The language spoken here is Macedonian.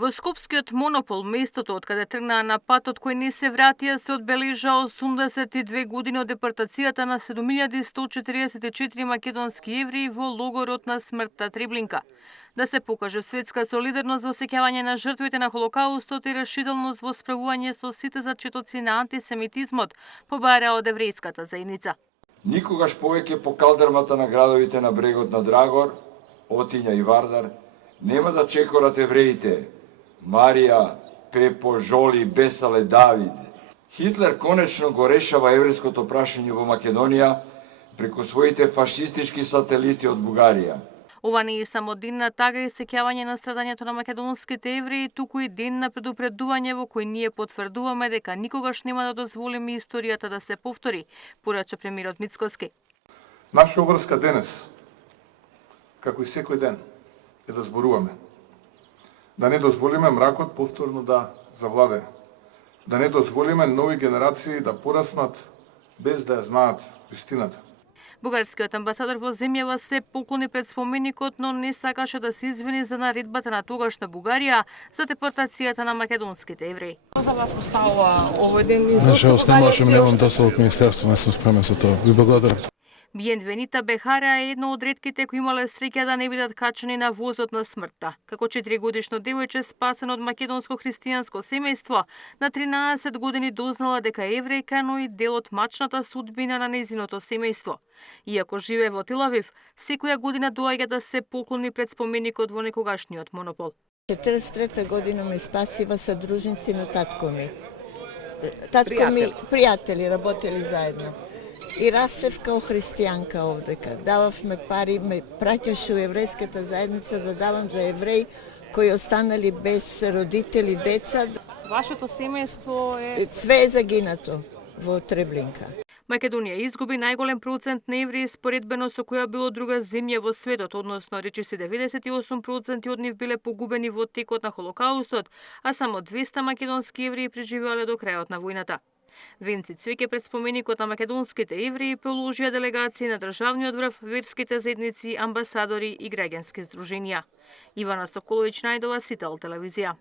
Во Скопскиот монопол, местото од каде тргнаа на патот кој не се вратија, се одбележа 82 години од депортацијата на 7144 македонски евреи во логорот на смртта Треблинка. Да се покаже светска солидарност во сеќавање на жртвите на Холокаустот и решителност во справување со сите зачетоци на антисемитизмот, побара од еврејската заедница. Никогаш повеќе по калдермата на градовите на брегот на Драгор, Отиња и Вардар нема да чекорат евреите Марија, Пепо, Жоли, Бесале, Давид. Хитлер конечно го решава еврејското прашање во Македонија преку своите фашистички сателити од Бугарија. Ова не е само ден на тага и сеќавање на страдањето на македонските евреи, туку и ден на предупредување во кој ние потврдуваме дека никогаш нема да дозволиме историјата да се повтори, порача премиерот Мицкоски. Наша врска денес, како и секој ден, е да зборуваме. Да не дозволиме мракот повторно да завладе. Да не дозволиме нови генерации да пораснат без да ја знаат вистината. Бугарскиот амбасадор во земјава се поклони пред споменикот, но не сакаше да се извини за наредбата на тогашна Бугарија за депортацијата на македонските евреи. За вас поставува овој ден излог? Нажалост не можем, немам досад од министерство, не сум спремен за тоа. Ви благодарам. Биенвенита Бехара е едно од ретките кои имале среќа да не бидат качени на возот на смртта. Како 4-годишно девојче спасено од македонско христијанско семејство, на 13 години дознала дека е еврејка, но и дел од мачната судбина на нејзиното семејство. Иако живее во Телавив, секоја година доаѓа да се поклони пред споменикот во некогашниот монопол. 43 година ме спасива содружници на татко ми. Татко ми, пријатели, работели заедно. И растев као христијанка овдека. Дававме пари, ме праќаше у еврејската заедница да давам за евреи кои останали без родители, деца. Вашето семејство е... Све е загинато во Треблинка. Македонија изгуби најголем процент на евреи споредбено со која било друга земја во светот, односно речиси 98% од нив биле погубени во текот на Холокаустот, а само 200 македонски евреи преживеале до крајот на војната. Венци цвеќе пред споменикот на македонските евреи положија делегации на државниот врв, верските заедници, амбасадори и граѓански здруженија. Ивана Соколовиќ, Најдова, Сител телевизија.